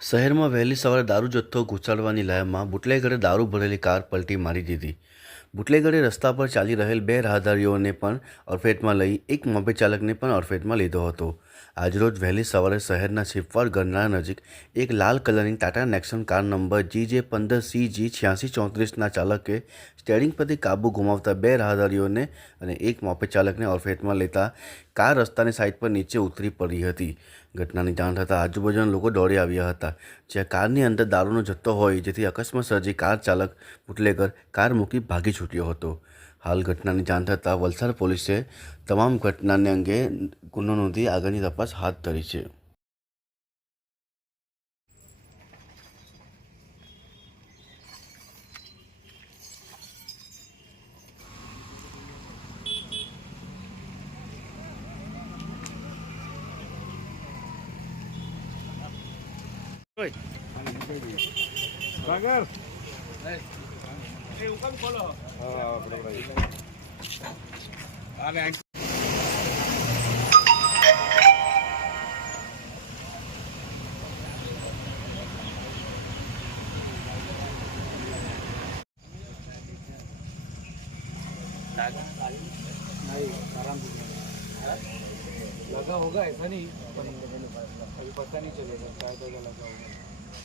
શહેરમાં વહેલી સવારે દારૂ જથ્થો ઘૂસાડવાની લહેરમાં બુટલેગરે દારૂ ભરેલી કાર પલટી મારી દીધી. બુટલેગરે રસ્તા પર ચાલી રહેલ બે રાહદારીઓને પણ અડફેટમાં લઈ એક મોપે ચાલકને પણ અડફેટમાં લીધો હતો. આજરોજ વહેલી સવારે શહેરના શિપવાડ ગરનાળા નજીક એક લાલ કલરની Tata Nexon car number G J પંદર સી જી છ્યાસી ચોત્રીસના ચાલકે સ્ટેરિંગ પરથી કાબુ ગુમાવતા બે રાહદારીઓને અને એક મોપે ચાલકને અડફેટમાં લેતા કાર રસ્તાની સાઈડ પર નીચે ઉતરી પડી હતી. ઘટનાની જાણ થતાં આજુબાજુના લોકો દોડી આવ્યા હતા. જ્યાં કારની અંદર દારૂનો જથ્થો હોય, જેથી અકસ્માત સર્જી કાર ચાલક બુટલેગર કાર મૂકી ભાગી છૂટ્યો હતો. હાલ ઘટનાની જાણ થતાં વલસાડ પોલીસે તમામ ઘટનાને અંગે ગુનો નોંધી આગળની તપાસ હાથ ધરી છે. સાગર लगा होगा ऐसा नहीं पर अभी पता नहीं चलेगा शायद होगा लगा होगा